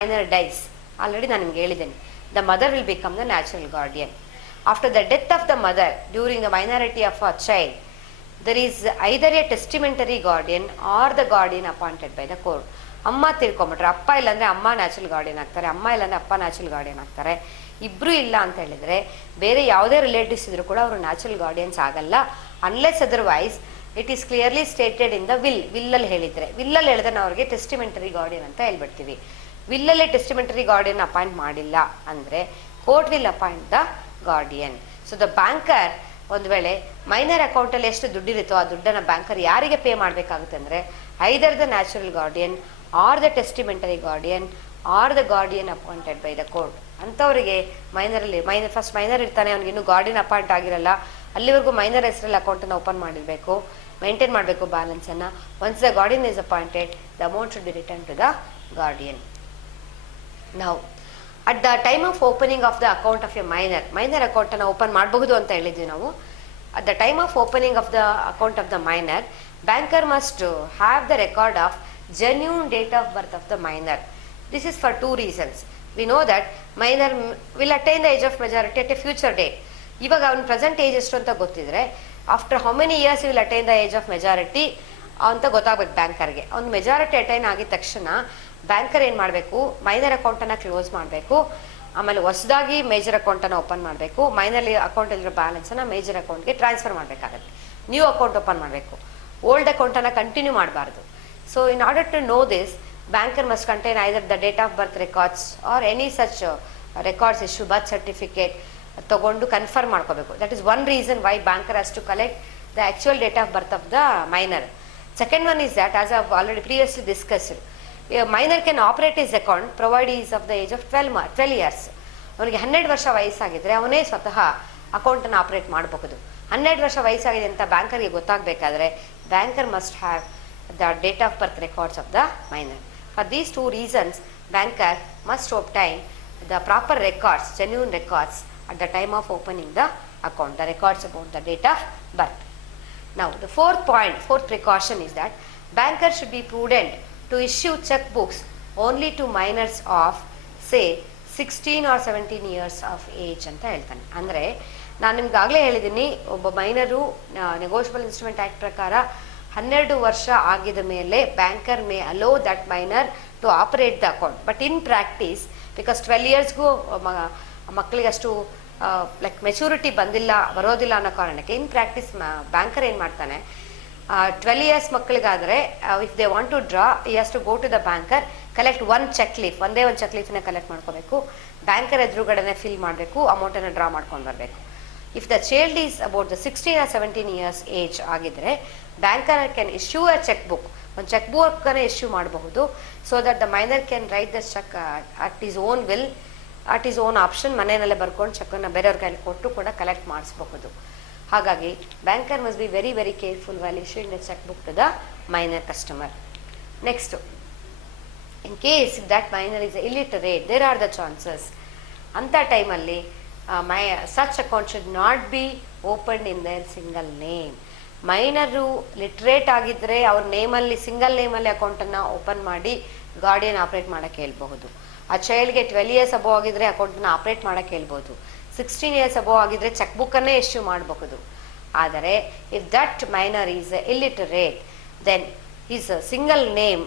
minor dies, already ನಾನು ನಿಮಗೆ ಹೇಳಿದ್ದೇನೆ, the mother will become the natural guardian. After the death of the mother during the minority of a child, there is either a testamentary guardian or the guardian appointed by the court. ಅಮ್ಮ ತಿಳ್ಕೊಂಬಿಟ್ರೆ, ಅಪ್ಪ ಇಲ್ಲಾಂದ್ರೆ ಅಮ್ಮ natural guardian ಆಗ್ತಾರೆ, ಅಮ್ಮ ಇಲ್ಲಾಂದ್ರೆ ಅಪ್ಪ natural guardian ಆಗ್ತಾರೆ. ಇಬ್ರು ಇಲ್ಲ ಅಂತ ಹೇಳಿದ್ರೆ ಬೇರೆ ಯಾವುದೇ ರಿಲೇಟಿವ್ಸ್ ಇದ್ರು ಕೂಡ ಅವರು ನ್ಯಾಚುರಲ್ ಗಾರ್ಡಿಯನ್ಸ್ ಆಗಲ್ಲ, unless otherwise it is clearly stated in the ವಿಲ್ಲಲ್ಲಿ ಹೇಳಿದ್ರೆ. ವಿಲ್ಲಲ್ಲಿ ಹೇಳಿದ್ರೆ ನಾವು ಅವ್ರಿಗೆ ಟೆಸ್ಟಿಮೆಂಟರಿ ಗಾರ್ಡಿಯನ್ ಅಂತ ಹೇಳ್ಬಿಡ್ತೀವಿ. ವಿಲ್ಲಲ್ಲೇ ಟೆಸ್ಟಿಮೆಂಟರಿ ಗಾರ್ಡಿಯನ್ ಅಪಾಯಿಂಟ್ ಮಾಡಿಲ್ಲ ಅಂದರೆ court will appoint the guardian. So the banker ಒಂದು ವೇಳೆ ಮೈನರ್ ಅಕೌಂಟಲ್ಲಿ ಎಷ್ಟು ದುಡ್ಡಿರುತ್ತೋ ಆ ದುಡ್ಡನ್ನು ಬ್ಯಾಂಕರ್ ಯಾರಿಗೆ ಪೇ ಮಾಡಬೇಕಾಗುತ್ತೆ ಅಂದರೆ either the natural guardian or the testamentary guardian or the guardian appointed by the court. ಅಂಥವರಿಗೆ ಫಸ್ಟ್ ಮೈನರ್ ಇರ್ತಾನೆ, ಅವ್ನಿಗೆ ಇನ್ನೂ ಗಾರ್ಡಿಯನ್ ಅಪಾಯಿಂಟ್ ಆಗಿರಲ್ಲ, ಅಲ್ಲಿವರೆಗೂ ಮೈನರ್ ಹೆಸರಲ್ಲಿ ಅಕೌಂಟನ್ನು ಓಪನ್ ಮಾಡಿರಬೇಕು, ಮೇಂಟೈನ್ ಮಾಡಬೇಕು ಬ್ಯಾಲೆನ್ಸನ್ನು. Once the guardian is appointed, the amount should be return to the guardian. Now, at the time of opening of the account of a minor account ಅನ್ನು open ಮಾಡಬಹುದು ಅಂತ ಹೇಳಿದ್ವಿ ನಾವು. At the time of opening of the account of the minor, banker must have the record of genuine date of birth of the minor. This is for two reasons. We know that minor will attain the age of majority at a future date. ಇವಾಗ ಅವನ present age ಎಷ್ಟು ಅಂತ ಗೊತ್ತಿದ್ರೆ after how many years will attain the age of majority ಅಂತ ಗೊತ್ತಾಗ್ಬೇಕು ಬ್ಯಾಂಕರ್ಗೆ. ಅವ್ನು majority attain ಆಗಿದ ತಕ್ಷಣ banker ಏನು ಮಾಡಬೇಕು, ಮೈನರ್ ಅಕೌಂಟನ್ನು ಕ್ಲೋಸ್ ಮಾಡಬೇಕು, ಆಮೇಲೆ ಹೊಸದಾಗಿ ಮೇಜರ್ ಅಕೌಂಟನ್ನು ಓಪನ್ ಮಾಡಬೇಕು, ಮೈನರ್ ಅಕೌಂಟಲ್ಲಿರೋ ಬ್ಯಾಲೆನ್ಸನ್ನು ಮೇಜರ್ ಅಕೌಂಟ್ಗೆ ಟ್ರಾನ್ಸ್ಫರ್ ಮಾಡಬೇಕಾಗತ್ತೆ, ನ್ಯೂ ಅಕೌಂಟ್ ಓಪನ್ ಮಾಡಬೇಕು, ಓಲ್ಡ್ ಅಕೌಂಟನ್ನು ಕಂಟಿನ್ಯೂ ಮಾಡಬಾರ್ದು. So in order to know this, banker must contain either the date of birth records or any such records issue, birth certificate ತಗೊಂಡು confirm ಮಾಡ್ಕೋಬೇಕು. That is one reason why banker has to collect the actual date of birth of the minor. Second one is that, as I already previously discussed, minor can operate is account provide is of the age of 12 years. ಅವನಿಗೆ 12 ವರ್ಷ ವಯಸ್ಸಾಗಿದ್ರೆ ಅವನೇ ಸ್ವತಃ ಅಕೌಂಟನ್ನು operate ಮಾಡಬಹುದು. 12 ವರ್ಷ ವಯಸ್ಸಾಗಿದೆ ಅಂತ ಬ್ಯಾಂಕರ್ಗೆ ಗೊತ್ತಾಗಬೇಕಾದ್ರೆ banker must have the date of birth records of the minor. For these two reasons banker must obtain the proper records, genuine records at the time of opening the account, the records about the date of birth. Now the fourth precaution is that banker should be prudent to issue checkbooks only to minors of say 16 or 17 years of age ಅಂತ ಹೇಳ್ತಾನೆ. ಅಂದರೆ ನಾನು ನಿಮ್ಗೆ ಆಗಲೇ ಹೇಳಿದ್ದೀನಿ, ಒಬ್ಬ ಮೈನರು negotiable instrument act ಪ್ರಕಾರ 12 ವರ್ಷ ಆಗಿದ ಮೇಲೆ banker may allow that minor to operate the account. But in practice because 12 ಇಯರ್ಸ್ಗೂ ಮಕ್ಕಳಿಗೆ ಅಷ್ಟು ಲೈಕ್ ಮೆಚೂರಿಟಿ ಬರೋದಿಲ್ಲ ಅನ್ನೋ ಕಾರಣಕ್ಕೆ ಇನ್ ಪ್ರಾಕ್ಟೀಸ್ ಬ್ಯಾಂಕರ್ ಏನು ಮಾಡ್ತಾನೆ, 12 ಇಯರ್ಸ್ ಮಕ್ಕಳಿಗಾದರೆ if they want to draw he has to go to the banker, collect ಒಂದೇ ಒಂದು ಚೆಕ್ ಲೀಫನ್ನ ಕಲೆಕ್ಟ್ ಮಾಡ್ಕೋಬೇಕು, ಬ್ಯಾಂಕರ್ ಎದುರುಗಡೆನೆ ಫಿಲ್ ಮಾಡಬೇಕು, ಅಮೌಂಟನ್ನು ಡ್ರಾ ಮಾಡ್ಕೊಂಡು ಬರಬೇಕು. If the child is about the 16 or 17 years age ಆಗಿದ್ರೆ banker can issue a cheque book, ಒಂದು ಚೆಕ್ ಬುಕ್ಕನ್ನು ಇಶ್ಯೂ ಮಾಡಬಹುದು. So that the minor can write the cheque at his own will, at his own option, ಮನೆಯಲ್ಲೇ ಬರ್ಕೊಂಡು ಚೆಕ್ಕನ್ನು ಬೇರೆಯವ್ರ ಕೈಲಿ ಕೊಟ್ಟು ಕೂಡ ಕಲೆಕ್ಟ್ ಮಾಡಿಸಬಹುದು. ಹಾಗಾಗಿ banker must be very very careful while issuing the cheque book to the minor customer. Next, in case that minor is illiterate, there are the chances. ಅಂಥ ಟೈಮಲ್ಲಿ such account should not be opened in their single name. Minor literate ಆಗಿದ್ದರೆ ಅವ್ರ ನೇಮಲ್ಲಿ single ನೇಮಲ್ಲಿ ಅಕೌಂಟನ್ನು open ಮಾಡಿ guardian operate ಮಾಡೋಕ್ಕೆ ಹೇಳ್ಬಹುದು. ಆ ಚೈಲ್ಡ್ಗೆ 12 ಇಯರ್ಸ್ ಅಬೋ ಆಗಿದ್ರೆ ಅಕೌಂಟನ್ನು ಆಪ್ರೇಟ್ ಮಾಡೋಕ್ಕೆ ಹೇಳ್ಬೋದು. 16 ಇಯರ್ಸ್ ಅಬೋ ಆಗಿದ್ರೆ ಚೆಕ್ ಬುಕ್ಕನ್ನೇ ಇಶ್ಯೂ ಮಾಡಬಹುದು. ಆದರೆ if that minor is illiterate, then his single name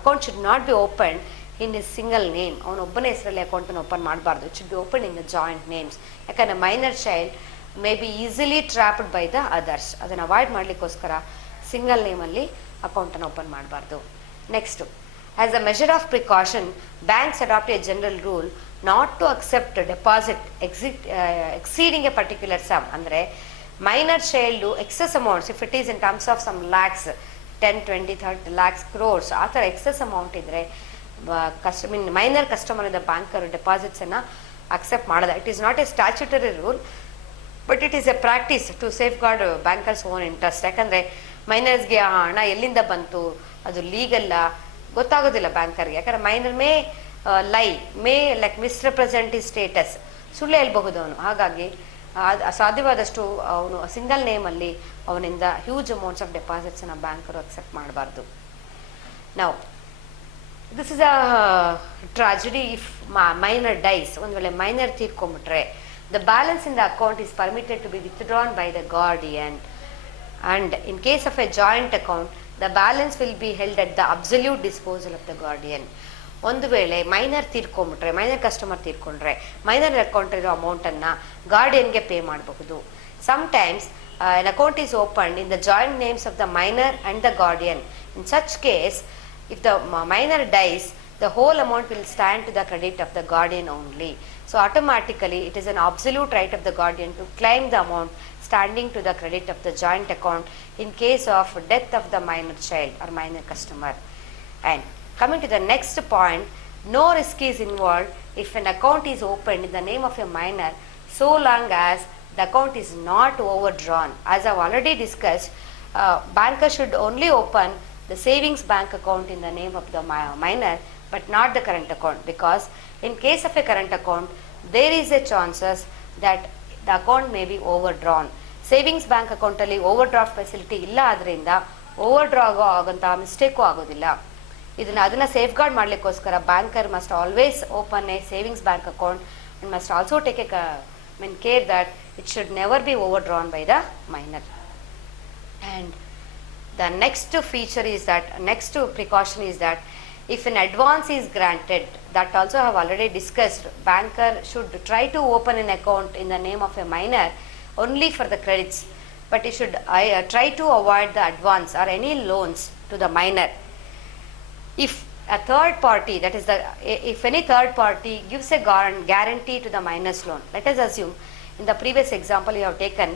account should not be open in his single name. ಅವನೊಬ್ಬನೇ ಹೆಸರಲ್ಲಿ ಅಕೌಂಟನ್ನು ಓಪನ್ ಮಾಡಬಾರ್ದು. It should be open in the joint names. ಯಾಕಂದರೆ minor child may be easily trapped by the others. ಅದನ್ನು avoid ಮಾಡಲಿಕ್ಕೋಸ್ಕರ single ನೇಮಲ್ಲಿ ಅಕೌಂಟನ್ನು open ಮಾಡಬಾರ್ದು. Next, as a measure of precaution, banks adopt a general rule not to accept a deposit exceeding a particular sum. ಅಂದರೆ minor child excess amounts, if it is in terms of some lakhs, 10, 20, 30 lakhs, crores, ಆ ಥರ excess amount ಇದ್ದರೆ minor customer ಇಂದ banker ಡೆಪಾಸಿಟ್ಸನ್ನು accept ಮಾಡೋದು. It is not a statutory rule, but it is a practice to safeguard banker's own interest. ಯಾಕಂದರೆ ಮೈನರ್ಸ್ಗೆ ಆ ಹಣ ಎಲ್ಲಿಂದ ಬಂತು, ಅದು ಲೀಗಲ್ಲ ಗೊತ್ತಾಗೋದಿಲ್ಲ ಬ್ಯಾಂಕರ್ಗೆ. ಯಾಕಂದರೆ ಮೈನರ್ ಮೇ ಲೈಕ್ ಮಿಸ್ರೆಪ್ರೆಸೆಂಟ್ ಈ ಸ್ಟೇಟಸ್, ಸುಳ್ಳು ಹೇಳ್ಬಹುದು ಅವನು. ಹಾಗಾಗಿ ಸಾಧ್ಯವಾದಷ್ಟು ಅವನು ಸಿಂಗಲ್ ನೇಮಲ್ಲಿ ಅವನಿಂದ ಹ್ಯೂಜ್ ಅಮೌಂಟ್ಸ್ ಆಫ್ ಡೆಪಾಸಿಟ್ಸನ್ನು ಬ್ಯಾಂಕರು ಅಕ್ಸೆಪ್ಟ್ ಮಾಡಬಾರ್ದು. ನಾವು This is a tragedy if minor dies. ಒಂದು ವೇಳೆ minor ತೀರ್ಕೊಂಡ್ಬಿಟ್ರೆ the balance in the account is permitted to be withdrawn by the guardian, and in case of a joint account the balance will be held at the absolute disposal of the guardian. ಒಂದು ವೇಳೆ minor ತೀರ್ಕೊಂಡ್ಬಿಟ್ರೆ, minor customer ತೀರ್ಕೊಂಡ್ರೆ minor account ಇರೋ ಅಮೌಂಟನ್ನು ಗಾರ್ಡಿಯನ್ಗೆ pay ಮಾಡಬಹುದು. Sometimes an account is opened in the joint names of the minor and the guardian. In such case, if the minor dies, the whole amount will stand to the credit of the guardian only. So automatically it is an absolute right of the guardian to claim the amount standing to the credit of the joint account in case of death of the minor child or minor customer. And coming to the next point, no risk is involved if an account is opened in the name of a minor so long as the account is not overdrawn. As I have already discussed, banker should only open the savings bank account in the name of the minor but not the current account, because in case of a current account there is a chances that the account may be overdrawn. Savings bank account ಅಲ್ಲಿ overdraft facility ಇಲ್ಲ, ಆದ್ರಿಂದ overdraw ಆಗೋಂಥ mistake ಆಗೋದಿಲ್ಲ. ಅದನ್ನ safeguard ಮಾಡಲಿಕ್ಕೋಸ್ಕರ banker must always open a savings bank account and must also take a care that it should never be overdrawn by the minor. And the next feature is that, next precaution is that if an advance is granted, that also I have already discussed, banker should try to open an account in the name of a minor only for the credits, but he should try to avoid the advance or any loans to the minor. If a third party, that is if any third party gives a guarantee to the minor's loan, let us assume in the previous example you have taken,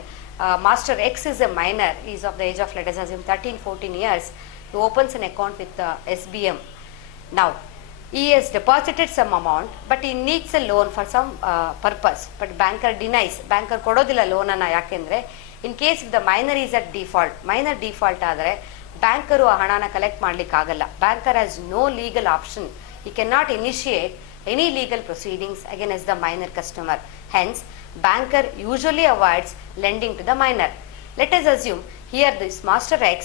Master X is a minor, he is of the age of, let us assume, 13-14 years, he opens an account with SBM. Now he has deposited some amount but he needs a loan for some purpose, but banker denies, banker ಕೊಡೋದಿಲ್ಲ loan ಅನ್ನ. ಯಾಕೆಂದ್ರೆ in case if the minor is at default, minor default ಆದರೆ banker ಆ ಹಣನ collect ಮಾಡ್ಲಿಕ್ಕೆ ಆಗಲ್ಲ. Banker has no legal option, he cannot initiate any legal proceedings against the minor customer. Hence banker usually avoids lending to the minor. Let us assume here this Master X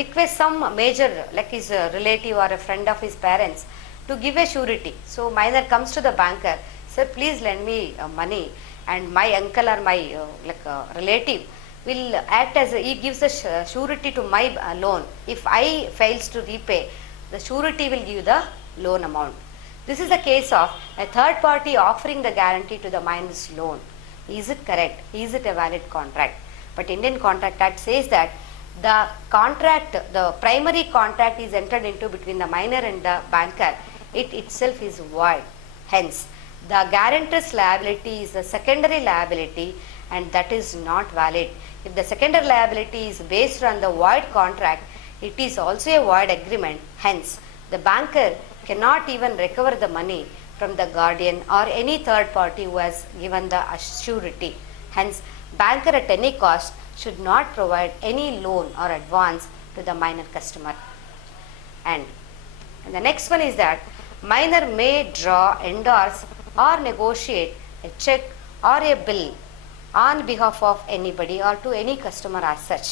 requests some major, like his relative or a friend of his parents, to give a surety. So minor comes to the banker, sir please lend me money, and my uncle or my relative will act as he gives the surety to my loan. If I fails to repay, the surety will give the loan amount. This is the case of a third party offering the guarantee to the minor's loan. Is it correct? Is it a valid contract? But Indian Contract Act says that the contract, the primary contract is entered into between the minor and the banker, it itself is void. Hence the guarantor's liability is the secondary liability, and that is not valid. If the secondary liability is based on the void contract, it is also a void agreement. Hence the banker cannot even recover the money from the guardian or any third party who has given the surety. Hence banker at any cost should not provide any loan or advance to the minor customer. And the next one is that minor may draw, endorse or negotiate a check or a bill on behalf of anybody or to any customer as such.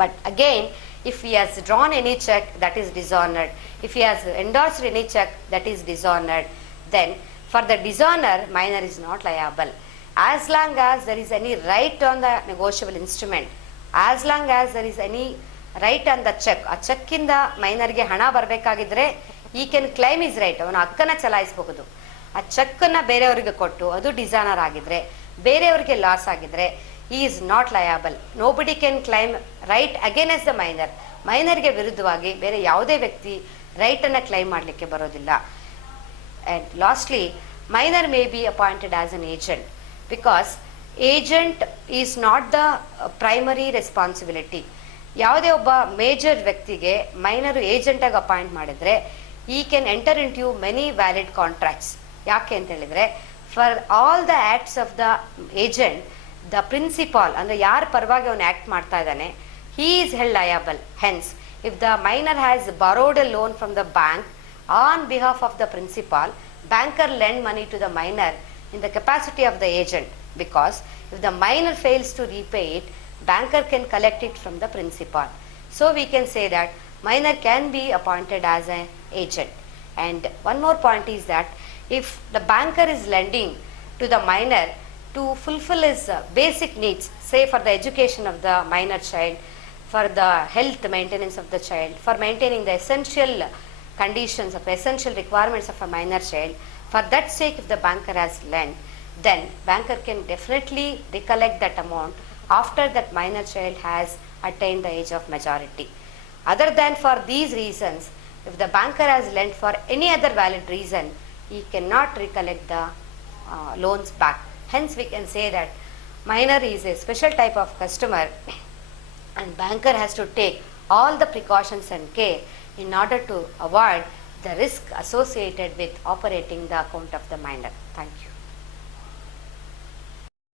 But again, if he has drawn any check, that is dishonored. If he has endorsed any check, that is dishonored. Then for the dishonor, minor is not liable. As long as there is any right on the negotiable instrument, as long as there is any right on the check, ಆ ಚೆಕ್ಕಿಂದ ಮೈನರ್ಗೆ ಹಣ ಬರಬೇಕಾಗಿದ್ರೆ he can claim his right, ಅವನ ಹಕ್ಕನ್ನ ಚಲಾಯಿಸಬಹುದು. ಆ ಚೆಕ್ಕನ್ನು ಬೇರೆಯವರಿಗೆ ಕೊಟ್ಟು ಅದು dishonour ಆಗಿದ್ರೆ, ಬೇರೆಯವರಿಗೆ ಲಾಸ್ ಆಗಿದ್ರೆ, he is not liable. Nobody can claim right against the minor. ಮೈನರ್ಗೆ ವಿರುದ್ಧವಾಗಿ ಬೇರೆ ಯಾವುದೇ ವ್ಯಕ್ತಿ ರೈಟ್ ಅನ್ನ ಕ್ಲೈಮ್ ಮಾಡಲಿಕ್ಕೆ ಬರೋದಿಲ್ಲ. And lastly, minor may be appointed as an agent, because agent is not the primary responsibility. ಯಾವುದೇ ಒಬ್ಬ ಮೇಜರ್ ವ್ಯಕ್ತಿಗೆ ಮೈನರ್ ಏಜೆಂಟ್ ಆಗಿ ಅಪಾಯಿಂಟ್ ಮಾಡಿದ್ರೆ he can enter into many valid contracts. ಯಾಕೆ ಅಂತ ಹೇಳಿದ್ರೆ, for all the acts of the agent, the principal ಅಂದ್ರೆ ಯಾರ ಪರವಾಗಿ ಅವನು ಆಕ್ಟ್ ಮಾಡ್ತಾ ಇದ್ದಾನೆ, he is held liable. Hence if the minor has borrowed a loan from the bank on behalf of the principal, banker lend money to the minor in the capacity of the agent, because if the minor fails to repay it, banker can collect it from the principal. So we can say that minor can be appointed as an agent. And one more point is that if the banker is lending to the minor to fulfill his basic needs, say for the education of the minor child, for the health maintenance of the child, for maintaining the essential conditions of essential requirements of a minor child, for that sake if the banker has lent, then banker can definitely recollect that amount after that minor child has attained the age of majority. Other than for these reasons, if the banker has lent for any other valid reason, he cannot recollect the loans back. Hence we can say that minor is a special type of customer and banker has to take all the precautions and care in order to avoid the risk associated with operating the account of the minor. Thank you.